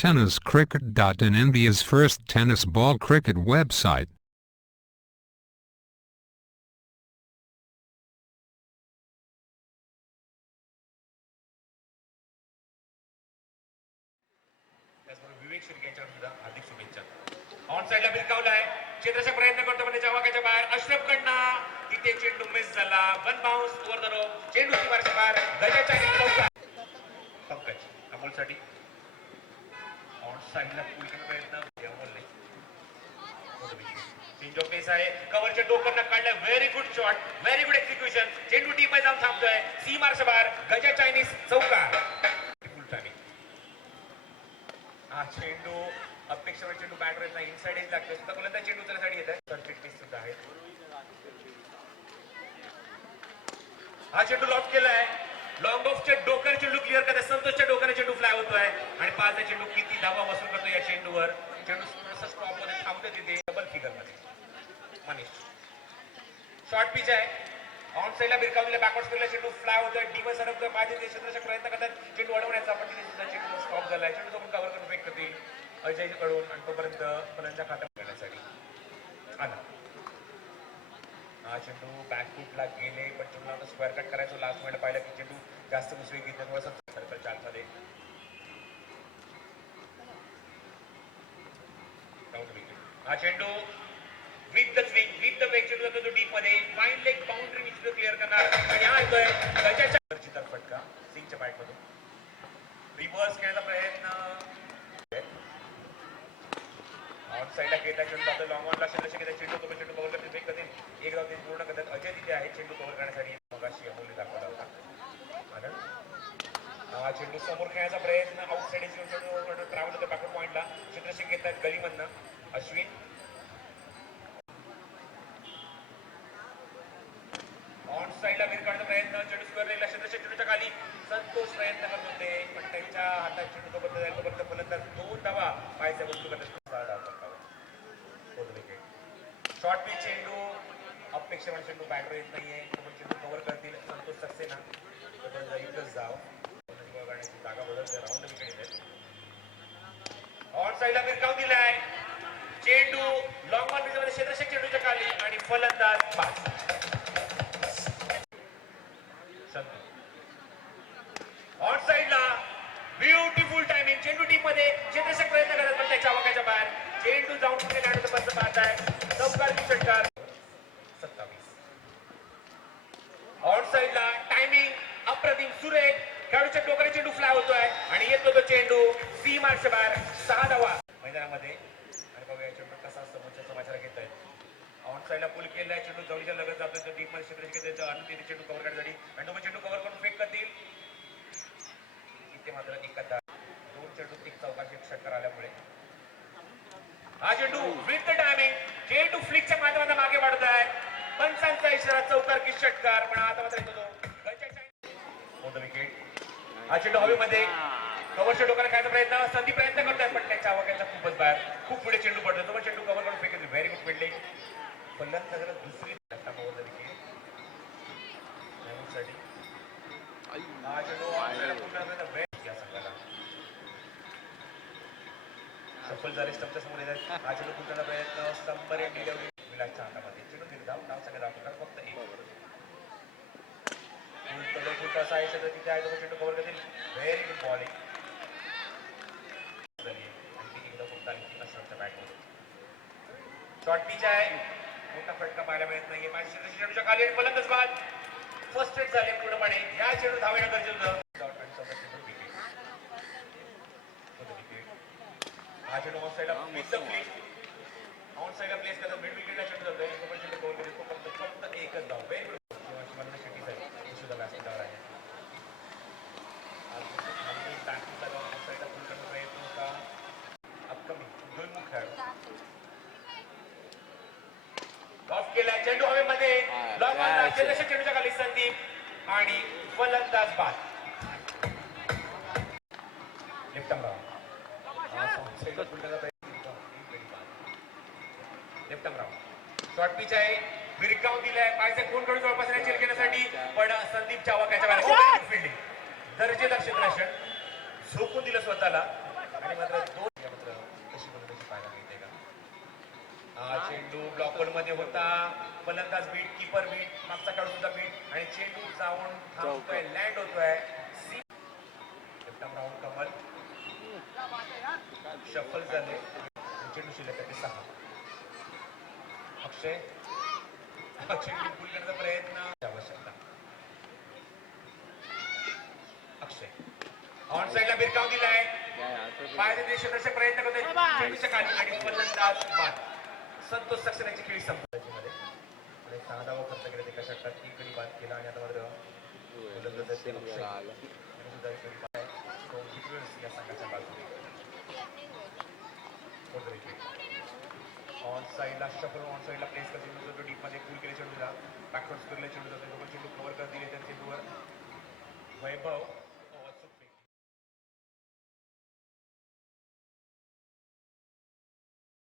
TennisCricket.in, India's first tennis ball cricket website. विवेक शिर्के यांच्याकडून सुद्धा हार्दिक शुभेच्छा. ऑन साइडला भिरकावला आहे, क्षेत्राचा प्रयत्न करतो पण त्याच्या वाकाच्या बाहेर अशरफ कडनं तिथे चेंडू मिस झाला. One bounce over the rope, चेंडू सीमारेषेच्या बाहेर गजाच्या चौकार. पंकज अमोलसाठी ऑन साइडला पुल करण्याचा प्रयत्न अमोलने. चेंज ऑफ पेस आहे, कव्हरच्या डोकरनं काढलं. Very good shot, very good execution. चेंडू टीप मध्ये जाऊन थांबतोय सीमारेषेच्या बाहेर गजा चायनीज चौकार. फुल टायमिंग. हा चेंडू अपेक्षेवर चेंडू बॅटर येत नाही, इनसाइड एज लागतो. सुद्धा गोलंदाज चेंडू त्यासाठी येत आहे. सर्किट पीस सुद्धा आहे. हा चेंडू लॉक केला आहे. लॉंग ऑफच्या डोक्याने चेंडू क्लिअर करते. संतोषच्या डोक्याने चेंडू फ्लाय होतोय आणि पाचचा चेंडू किती धावा वसूल करतो या चेंडूवर. चेंडू स्टॉप मध्ये थांबतो तिथे डबल फिगर मध्ये. मनीष शॉर्ट पिच आहे. ऑन साइडला भिरकावलेला बॅकवर्ड स्पिनला चेंडू फ्लाय होतोय. डीमन सरकतोय. पाच क्षेत्राचा प्रयत्न करतात चेंडू अडवण्याचा, पण तिथे सुद्धा चेंडू स्टॉप झालाय. चेंडू तो कव्हर करून फेक करतील अजय कडून आणि तोपर्यंत फलंदाज खाता करण्यासाठी आला. हा चेंडू बॅकफूटला गेले पण चेंडू आता स्क्वेअर कट करायचो. लास्ट मिनिट पाहिलं की चेंडू जास्त मुसळी घेतला थोडासा सर्कल चालमध्ये. हा चेंडू with the swing, with the वेग चेंडू जातो तो डीप मध्ये. फाईन लेग बाउंड्री निश्चित क्लिअर करणार आणि हा येतोय गजाच्या वरची फटका सिंगच्या बॅट मधून. रिव्हर्स खेळण्याचा प्रयत्न ऑन साइडला घेतला चेंडू जातो लॉंग ऑनला. क्षेत्रक्षक चेंडू तो चेंडू कव्हर करते फेक करते. एक धाव पूर्ण करतात. अजय तिथे आहे चेंडू कव्हर करण्यासाठी. मगाशी अमोलने दाखवला होता. हा चेंडू समोर खेळण्याचा प्रयत्न आउटसाइड चेंडू ट्रॅव्हल होतो बॅकवर्ड पॉइंटला. क्षेत्रक्षक घेतात गलीमधनं अश्विन. ऑन साइडला भिरकावण्याचा प्रयत्न. चेंडू स्क्वेअर रेला क्षेत्रक्षक चेंडूच्या खाली. संतोष प्रयत्न करत होते पण त्यांच्या हातात चेंडू तो बदल जाईल. तो फलंदाज दोन धावा पाहायच्या वस्तू करतात. शॉर्ट पिच चेंडू अपेक्षेप्रमाणे चेंडू बॅटर येत नाहीये. चेंडू कव्हर करतील संतोष सक्सेना. इथंच जाव जागा बदलते. राऊंड विकेट येते. ऑन साइडला भिरकावून दिलाय. चेंडू लॉंग ऑन मध्ये क्षेत्रक्षक चेंडूच्या खाली आणि फलंदाज पास. ऑन साइडला ब्युटिफुल टायमिंग. चेंडू टीप मध्ये क्षेत्रक्षक प्रयत्न करत पण त्याच्या वाकाच्या बाहेर. चेंडू जाऊन कुठे काढण्याचा पंच पाहत आहे. चौकार की षटकार. 27. ऑन साइडला टायमिंग अप्रतिम सुरेख. खेळाडूच्या डोक्याने चेंडू फ्लाय होतोय आणि येतो तो चेंडू सीमारेषेच्या बाहेर. 6 धावा मैदानामध्ये. आणि बघूया चेंडू कसा समोरच्या समाचार घेत आहे. ऑन साइडला पुल केलाय. चेंडू जवळच्या लगत जातोय. तो डीप मध्ये क्षेत्रक्षक देतो आणि तिथे चेंडू कव्हर करण्यासाठी आणि तो चेंडू कव्हर करून फेक करतील. इथे मात्र एखादा दोन चेंडू एक चौकारचे षटकार आल्यामुळे हा चेंडू विथ द टायमिंग. चेंडू फ्लिकच्या माध्यमातून मागे वाढत आहे. पंचांचा इशारा चौकार की षटकार. पण आता मात्र येतो तो विकेट. हा चेंडू हवेमध्ये कव्हरच्या डोक्याने खायचा प्रयत्न. संधी प्रयत्न करतोय पण त्याच्या आवाक्याचा खूपच बाहेर. खूप पुढे चेंडू पडतो. तो पण चेंडू कव्हर करून फेकतो. Very good fielding. फलंदाजाला दुसरी साठी हा चेंडू या संघाला सफल झाले. स्टंपच्या समोर येतात. हा चेंडू पुढचा प्रयत्न स्तंभरे मिळवली विलासच्या हातामध्ये. चेंडू निर्धाव नाव सगळे दाखवतात फक्त एक. कसा आहे सगळं तिथे आहे. तो चेंडू कव्हर करतील. Very good bowling. एकदा फक्त आली असं बॅटमधून. शॉर्ट पिच आहे. मोठा फटका पाहायला मिळत नाहीये. चेंडूच्या खाली आणि फलंदाज बाद. फर्स्ट हिट झाले पूर्णपणे. या चेंडू धावेनं गरजेचं होतं. हा चेंडू ऑन साइडला विथ द फ्लिक. ऑन साइडला प्लेस करतात. मिड विकेटला चेंडू जातोय. तो पण चेंडू कव्हर करतो. फक्त एकच धाव. Very good. मला शेट्टी झाली सुद्धा व्यासपीठावर आहे. बॅकफूटला जाऊन ऑन साइडला फुल करण्याचा प्रयत्न होता. अपकमिंग दोन खेळाडू ऑफ केला. चेंडू हवेमध्ये. लॉंग ऑन क्षेत्रक्षक चेंडूच्या खाली संदीप आणि फलंदाज बाद. Left arm round. Left arm round. Short pitch आहे. भिरकावून दिलाय. पायचे कोण कडून जवळपास चेल घेण्यासाठी पण संदीपच्या वाकाच्या बाहेर. फिल्डिंग दर्जेदार क्षेत्ररक्षण. झोकून दिलं स्वतःला आणि मात्र दोन मात्र कशी बनवण्याची पाहायला मिळते का. हा चेंडू ब्लॉकहोल मध्ये होता. फलंदाज बीट, कीपर बीट, मागचा खेळाडू सुद्धा बीट आणि चेंडू जाऊन थांबतोय, लँड होतोय. राऊंड कमल शफल झाले. चेंडू शिल्लक आहे ते 6. अक्षय चेंडू पूल करण्याचा प्रयत्न आवश्यकता. अक्षय ऑन साइडला बिरकाव दिलाय. पायाच्या दिशेचा प्रयत्न करतोय चेंडूच्या खाली आणि फलंदाज बाद. संतोष सक्सेनाची खेळी संपल्याची मध्ये आणि 6 धावा खर्च केले. एका षटकात 3 गडी बाद केला आणि आता मात्र फलंदाज अक्षय सुद्धा एक गडी बाद आहे. तो डिफरन्स या संघाच्या बाजूने ऑन साइडला शफल ऑन साइडला प्लेस करतो. चेंडू जातो डीप मध्ये. पूल केले चेंडूला बॅकवर्ड स्क्वेअरला चेंडू जातो. दोघं चेंडू कव्हर करतील त्या चेंडूवर. वैभव